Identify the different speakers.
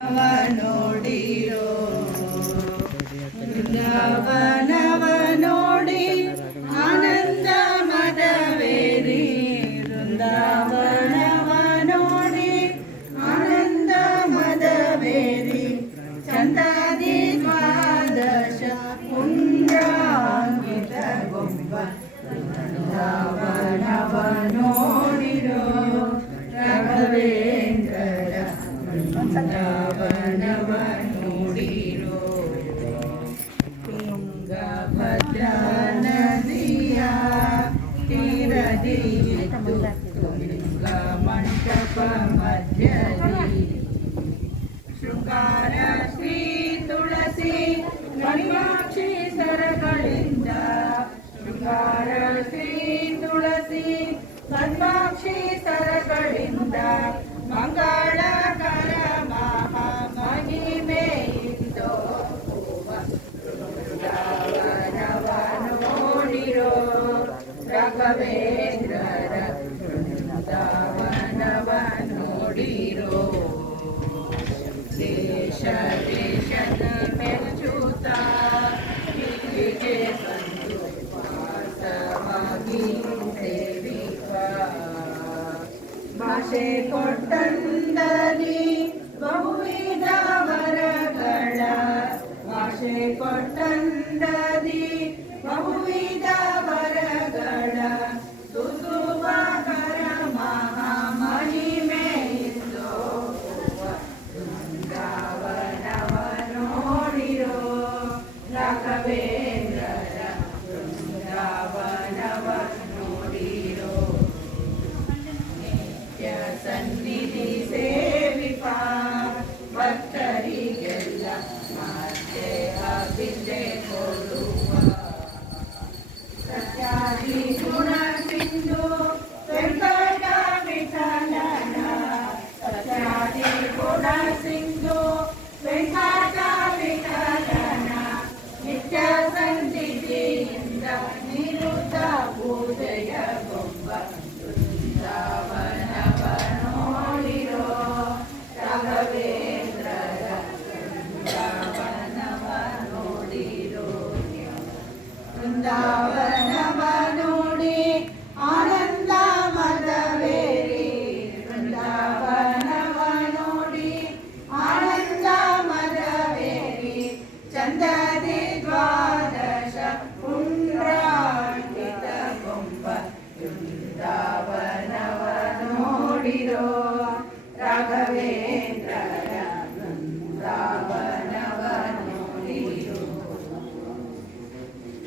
Speaker 1: അവനോടിരോ? വൃന്ദാവനവനോടി ആനന്ദ മതവേരി വൃന്ദാവനവനോടി ആനന്ദ മതവേരി ചന്ദാതി ദ്വാദശ കുഞ്ചാങ്കിത ഗൊമ്പ ನೋಡಿರೋ ರಾಘವೇಂದ್ರರ ವೃಂದಾವನವ ನೋಡಿರೋ ತುಂಗಭದ್ರಾ ನದಿಯ ತೀರದಿತ್ತು ತುಂಗ ಮಂಟಪ ಮಧ್ಯದಿ ಶೃಂಗಾರ ಶ್ರೀ ತುಳಸಿ ಮಣಿಮಾಕ್ಷಿ ಸರಗಳಿಂದ ಶೃಂಗಾರ ಶ್ರೀ ತುಳಸಿ ಪದ್ಮಾಕ್ಷಿ ಸರಗಳಿಂದ ಮಂಗಳಕರ ರಾಘವೇಂದ್ರರ ವೃಂದಾವನವ ನೋಡಿರೋ ದೇಶ ದೇಶದ ಮೆಚ್ಚುತ್ತ ಇಲ್ಲಿಗೆ ಬಂದು ವಾಸವಾಗಿ ದೇವಿ ಭಾಷೆ ಕೊಟ್ಟಂದನಿ ಬಹುವಿಧ ವರಗಳ ಭಾಷೆ ಕೊಟ್ಟಂದದಿ Amém.